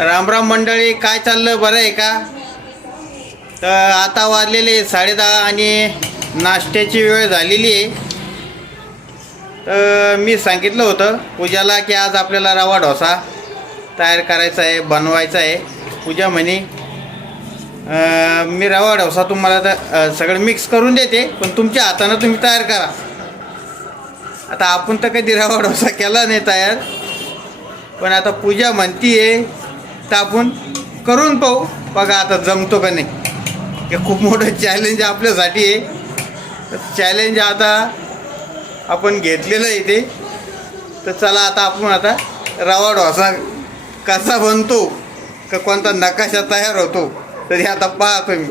रामराम मंडळी काय चाललं बरं आहे का? तर आता वाजलेले साडेदहा आणि नाश्त्याची वेळ झालेली आहे. तर मी सांगितलं होतं पूजाला की आज आपल्याला रवा डोसा तयार करायचा आहे बनवायचा आहे. पूजा म्हणे मी रवा डोसा तुम्हाला तर सगळं मिक्स करून देते पण तुमच्या हातानं तुम्ही तयार करा. आता आपण तर कधी रवा डोसा केला नाही तयार पण आता पूजा म्हणतीये तर आपण करून पाहू. बघा आता जमतो का नाही. हे खूप मोठं चॅलेंज आपल्यासाठी आहे. चॅलेंज आता आपण घेतलेलं आहे ते. तर चला आता आपण आता रवा डोसा कसा बनतो का कोणता नकाशा तयार होतो तरी आता पाहतो मी.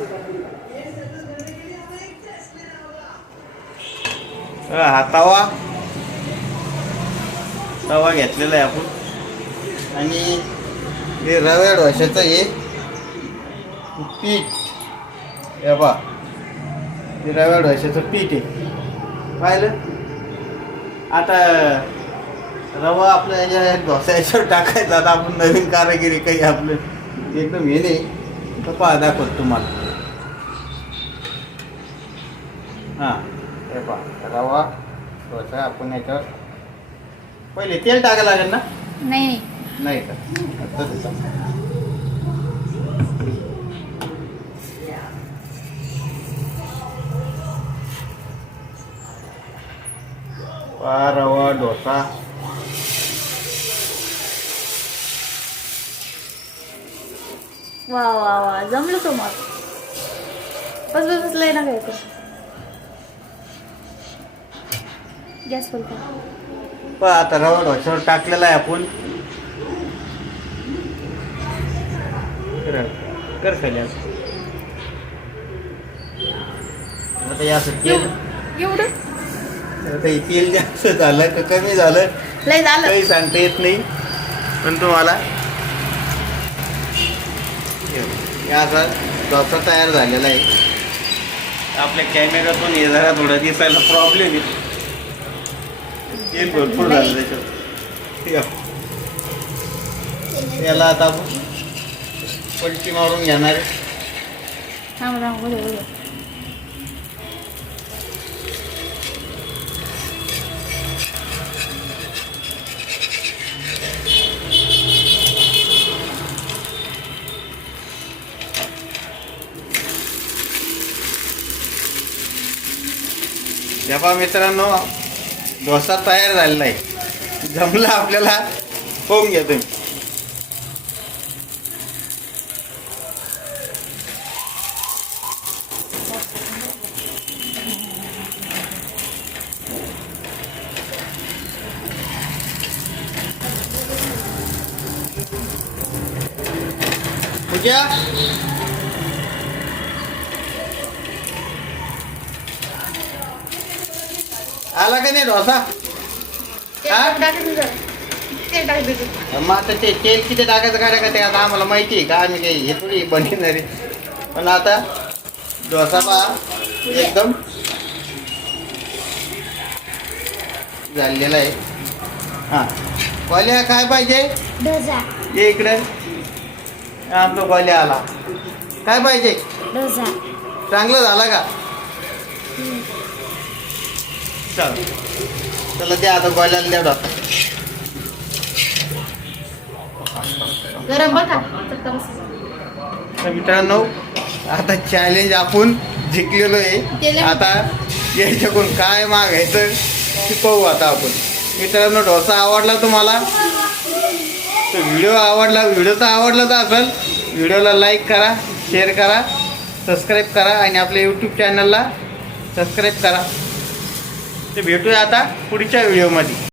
हा तवा. तवा घेतलेला आहे आपण. आणि हे रव्या डोशाचं हे पीठ. हे बा हे रव्या डोशाचं पीठ आहे. पाहिलं? आता रवा आपल्या याच्या डोसा याच्यावर टाकायचा. आता आपण नवीन कारागिरी काही आपलं एकदम हे नाही. तर पहा दाखवत तुम्हाला. हां हे पहा. रवा डोसा आपण याच्यावर पहिले तेल टाकायला लागेल ना? नाही. नाही का? रवा डोसा. वा वा वा जमलं तो मग बस बस बस लय ना गॅस पहा आता रवा डोशावर टाकलेला आहे आपण. कर. कर खाली असं. आता हे असं तेल एवढं? आता हे तेल जास्त झालं का कमी झालं? लय झालं. काही सांगता येत नाही. पण तुम्हाला हे असा डोसा तयार झालेला आहे. आपल्या कॅमेऱ्यातून हे जरा थोडं दिसायला प्रॉब्लेम आहे. तेल भरपूर झालं त्याच्यात. याला आता आपण पलटी मारून घेणार. आहे थांब थांब बोल बोल. जेव्हा मित्रांनो डोसा तयार झालेला आहे. जमला आपल्याला होऊन घ्या तुम्ही. पूजा आला का नाही डोसा? हा? मग आता ते तेल किती टाकायचं काय का ते आता आम्हाला माहिती आहे का? आम्ही काही हे थोडी बनवणार पण आता डोसा पहा. एकदम झालेला आहे. हां. कॉल्या काय पाहिजे? डोसा ये इकडे. आमचा कॉल्या आला. काय पाहिजे? डोसा. चांगलं झाला का? चल. चला द्या आता कॉल्याला द्या गरम बघा. तर मित्रांनो आता चॅलेंज आपण जिंकलेलो आहे. केलं. आता याच्याकडून काय मागायचं ते पाहू आता आपण. मित्रांनो डोसा आवडला तुम्हाला? तर व्हिडिओ आवडला व्हिडिओ तर आवडला तर असेल व्हिडिओला लाईक करा शेअर करा सबस्क्राईब करा आणि आपल्या यूट्यूब चॅनलला सबस्क्राईब करा. ते भेटूया आता पुढच्या व्हिडिओमध्ये